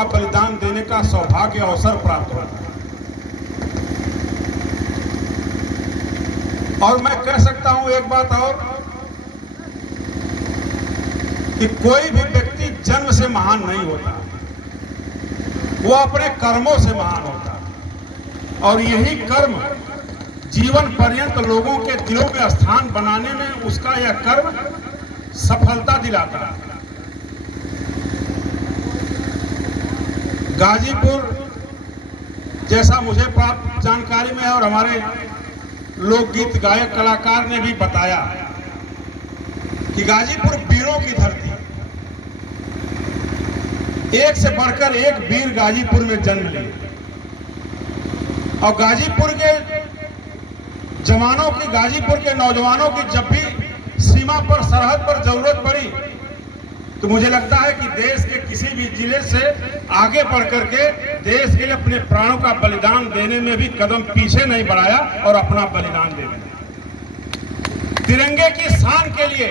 का बलिदान देने का सौभाग्य अवसर प्राप्त होता है। और मैं कह सकता हूं एक बात और, कि कोई भी व्यक्ति जन्म से महान नहीं होता, वो अपने कर्मों से महान होता है। और यही कर्म जीवन पर्यंत लोगों के दिलों में स्थान बनाने में उसका यह कर्म सफलता दिलाता है। गाजीपुर, जैसा मुझे प्राप्त जानकारी में है और हमारे लोकगीत गायक कलाकार ने भी बताया कि गाजीपुर वीरों की धरती, एक से बढ़कर एक वीर गाजीपुर में जन्म लिए। और गाजीपुर के जवानों की, गाजीपुर के नौजवानों की जब भी सीमा पर, सरहद पर जरूरत पड़ी, तो मुझे लगता है कि देश के किसी भी जिले से आगे बढ़ करके देश के लिए अपने प्राणों का बलिदान देने में भी कदम पीछे नहीं बढ़ाया और अपना बलिदान दे दिया। तिरंगे की शान के लिए,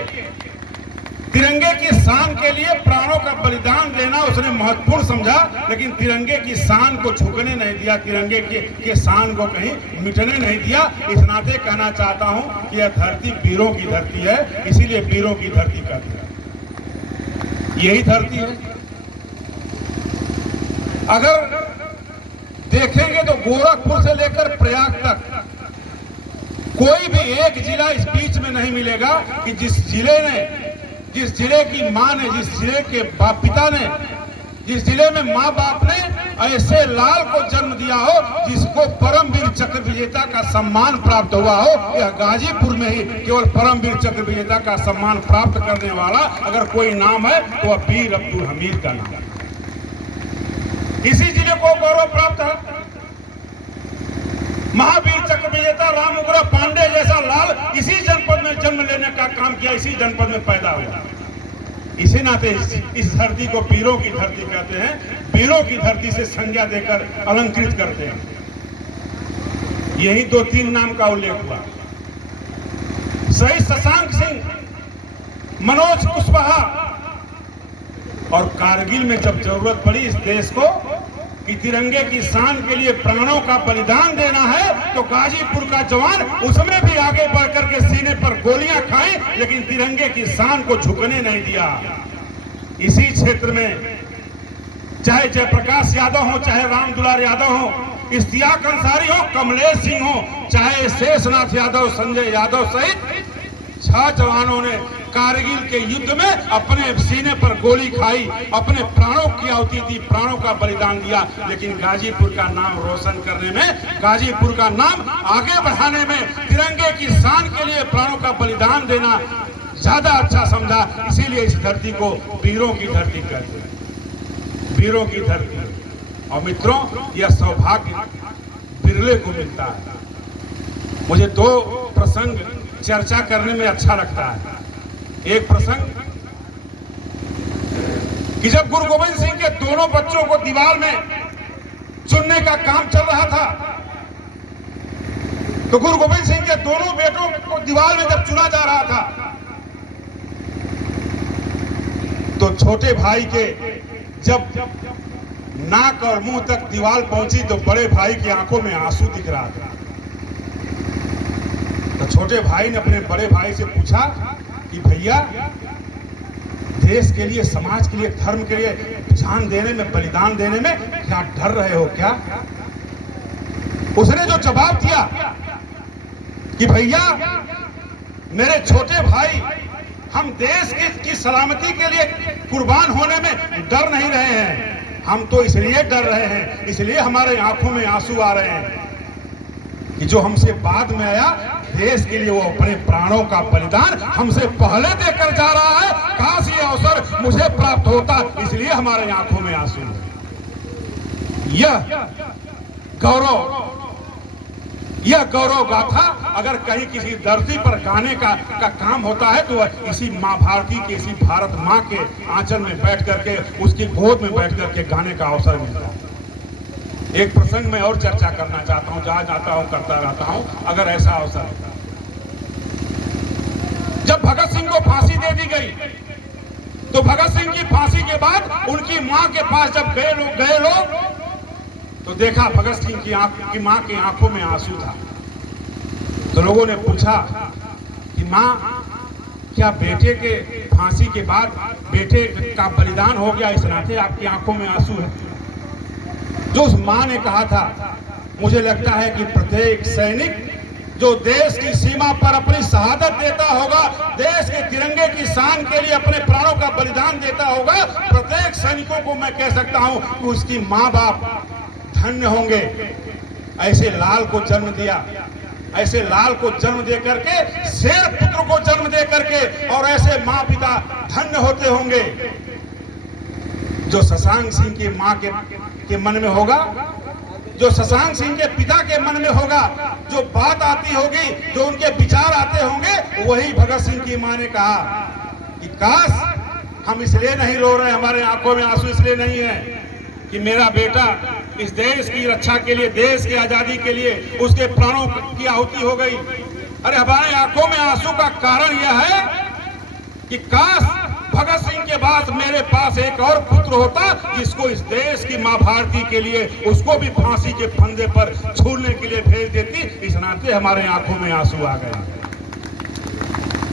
तिरंगे की शान के लिए प्राणों का बलिदान देना उसने महत्वपूर्ण समझा, लेकिन तिरंगे की शान को झुकने नहीं दिया, तिरंगे के शान को कहीं मिटने नहीं दिया। इस नाते कहना चाहता हूं कि यह धरती वीरों की धरती है, इसीलिए वीरों की धरती कहते हैं। यही धरती है। अगर देखेंगे तो गोरखपुर से लेकर प्रयाग तक कोई भी एक जिला इस बीच में नहीं मिलेगा कि जिस जिले की मां ने, जिस जिले के बाप पिता ने, जिस जिले में मां बाप ने ऐसे लाल को जन्म दिया हो, जिसको परमवीर चक्र विजेता का सम्मान प्राप्त हुआ हो। यह गाजीपुर में ही केवल परमवीर चक्र विजेता का सम्मान प्राप्त करने वाला अगर कोई नाम है तो वह वीर अब्दुल हमीद का नाम है। इसी जिले को गौरव प्राप्त है। महावीर चक्र विजेता राम उग्र पांडे जैसा लाल इसी जनपद में जन्म लेने का काम किया, इसी जनपद में पैदा हुआ। इसी नाते इस धरती को वीरों की धरती कहते हैं, वीरों की धरती से संज्ञा देकर अलंकृत करते हैं। यही 2-3 नाम का उल्लेख हुआ। शहीद शशांक सिंह, मनोज कुशवाहा, और कारगिल में जब जरूरत पड़ी इस देश को कि तिरंगे की शान के लिए प्राणों का बलिदान देना है, तो गाजीपुर का जवान उसमें भी आगे बढ़ करके सीने पर गोलियां खाई, लेकिन तिरंगे की शान को झुकने नहीं दिया। इसी क्षेत्र में चाहे जयप्रकाश यादव हो, चाहे राम दुलार यादव हो, इश्तियाक अंसारी हो, कमलेश सिंह हो, चाहे शेषनाथ यादव, संजय यादव सहित 6 जवानों ने कारगिल के युद्ध में अपने सीने पर गोली खाई, अपने प्राणों की आहुति दी, प्राणों का बलिदान दिया। लेकिन गाजीपुर का नाम रोशन करने में, गाजीपुर का नाम आगे बढ़ाने में, तिरंगे की शान के लिए प्राणों का बलिदान देना ज्यादा अच्छा समझा। इसीलिए इस धरती को वीरों की धरती कहते हैं, वीरों की धरती। और मित्रों, यह सौभाग्य बिरले को मिलता है। मुझे 2 प्रसंग चर्चा करने में अच्छा लगता है। एक प्रसंग कि जब गुरु गोविंद सिंह के दोनों बच्चों को दीवार में चुनने का काम चल रहा था, तो गुरु गोविंद सिंह के दोनों बेटों को दीवार में जब चुना जा रहा था, तो छोटे भाई के जब नाक और मुंह तक दीवार पहुंची तो बड़े भाई की आंखों में आंसू दिख रहा था। तो छोटे भाई ने अपने बड़े भाई से पूछा कि भैया, देश के लिए, समाज के लिए, धर्म के लिए जान देने में, बलिदान देने में क्या डर रहे हो क्या? उसने जो जवाब दिया कि भैया, मेरे छोटे भाई, हम देश की सलामती के लिए कुर्बान होने में डर नहीं रहे हैं, हम तो इसलिए डर रहे हैं, इसलिए हमारे आंखों में आंसू आ रहे हैं कि जो हमसे बाद में आया, देश के लिए वो अपने प्राणों का बलिदान हमसे पहले देकर जा रहा है। काश ये अवसर मुझे प्राप्त होता, इसलिए हमारे आंखों में आंसू है। यह गौरव गाथा अगर कहीं किसी धरती पर गाने का काम होता है तो इसी माँ भारती के, इसी भारत माँ के आंचल में बैठ करके, उसकी गोद में बैठ करके गाने का अवसर मिलता है। एक प्रसंग में और चर्चा करना चाहता हूं, जहां जाता हूं करता रहता हूं, अगर ऐसा अवसर है। जब भगत सिंह को फांसी दे दी गई तो भगत सिंह की फांसी के बाद उनकी मां के पास जब गए लोग तो देखा भगत सिंह की मां की आंखों में आंसू था। तो लोगों ने पूछा कि मां, क्या बेटे के फांसी के बाद बेटे का बलिदान हो गया, इस नाते आपकी आंखों में आंसू है? जो उस मां ने कहा था, मुझे लगता है कि प्रत्येक सैनिक जो देश की सीमा पर अपनी शहादत देता होगा, देश के तिरंगे की शान के लिए अपने प्राणों का बलिदान देता होगा, प्रत्येक सैनिकों को मैं कह सकता हूं कि उसकी मां बाप धन्य होंगे। ऐसे लाल को जन्म दिया, ऐसे लाल को जन्म दे करके, शेर पुत्र को जन्म दे करके, और ऐसे मां पिता धन्य होते होंगे। जो शशांक सिंह की मां के मन में होगा, जो शशांक सिंह के पिता के मन में होगा, जो बात आती होगी, जो उनके विचार आते होंगे, वही भगत सिंह की मां ने कहा कि काश हम इसलिए नहीं रो रहे, हमारे आंखों में आंसू इसलिए नहीं है कि मेरा बेटा इस देश की रक्षा के लिए, देश की आजादी के लिए उसके प्राणों की आहुति हो गई। अरे हमारे आंखों में आंसू का कारण यह है कि काश भगत सिंह के बाद मेरे पास एक और पुत्र होता जिसको इस देश की मां भारती के लिए, उसको भी फांसी के फंदे पर झूलने के लिए भेज देती। इस नाते हमारे आंखों में आंसू आ गए।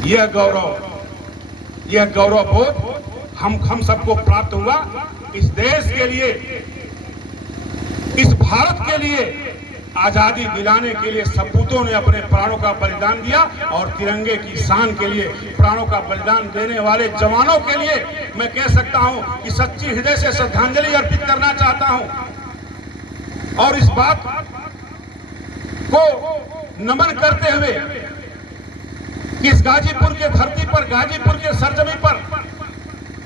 यह गौरव बोध हम सबको प्राप्त हुआ। इस देश के लिए, इस भारत के लिए आजादी दिलाने के लिए सपूतों ने अपने प्राणों का बलिदान दिया, और तिरंगे की शान के लिए प्राणों का बलिदान देने वाले जवानों के लिए मैं कह सकता हूं कि सच्ची हृदय से श्रद्धांजलि अर्पित करना चाहता हूं। और इस बात को नमन करते हुए कि इस गाजीपुर के धरती पर, गाजीपुर के सरजमी पर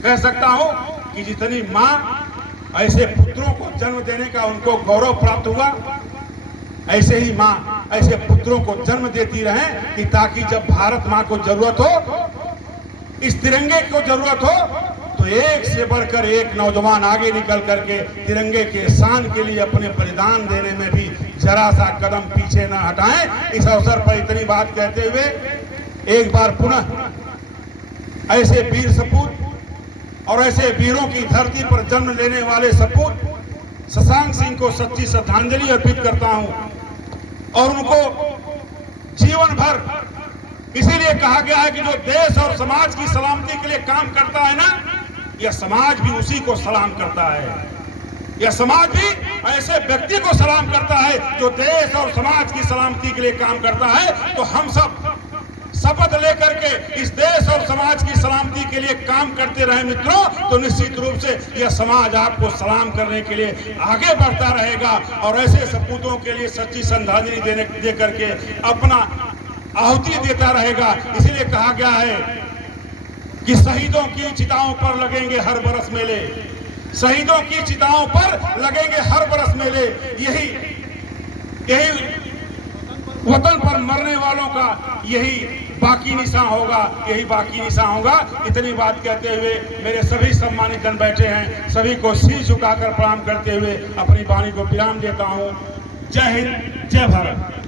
कह सकता हूं कि जितनी मां ऐसे पुत्रों को जन्म देने का उनको गौरव प्राप्त हुआ, ऐसे ही मां ऐसे पुत्रों को जन्म देती रहे कि ताकि जब भारत मां को जरूरत हो, इस तिरंगे को जरूरत हो, तो एक से बढ़कर एक नौजवान आगे निकल करके तिरंगे के शान के लिए अपने बलिदान देने में भी जरा सा कदम पीछे न हटाएं। इस अवसर पर इतनी बात कहते हुए एक बार पुनः ऐसे वीर सपूत और ऐसे वीरों की धरती पर जन्म लेने वाले सपूत शशांक सिंह को सच्ची श्रद्धांजलि अर्पित करता हूं। और उनको जीवन भर, इसीलिए कहा गया है कि जो देश और समाज की सलामती के लिए काम करता है ना, यह समाज भी उसी को सलाम करता है। यह समाज भी ऐसे व्यक्ति को सलाम करता है जो देश और समाज की सलामती के लिए काम करता है। तो हम सब शपथ लेकर के इस देश और समाज की सलामती के लिए काम करते रहे मित्रों, तो निश्चित रूप से यह समाज आपको सलाम करने के लिए आगे बढ़ता रहेगा और ऐसे सपूतों के लिए सच्ची श्रद्धांजलि दे करके अपना आहुति देता रहेगा। इसलिए कहा गया है कि शहीदों की चिताओं पर लगेंगे हर बरस मेले, शहीदों की चिताओं पर लगेंगे हर बरस मेले। यही वतन पर मरने वालों का यही बाकी निशान होगा, यही बाकी निशान होगा। इतनी बात कहते हुए मेरे सभी सम्मानित जन बैठे हैं, सभी को शीश झुकाकर प्रणाम करते हुए अपनी वाणी को विराम देता हूं। जय हिंद, जय भारत।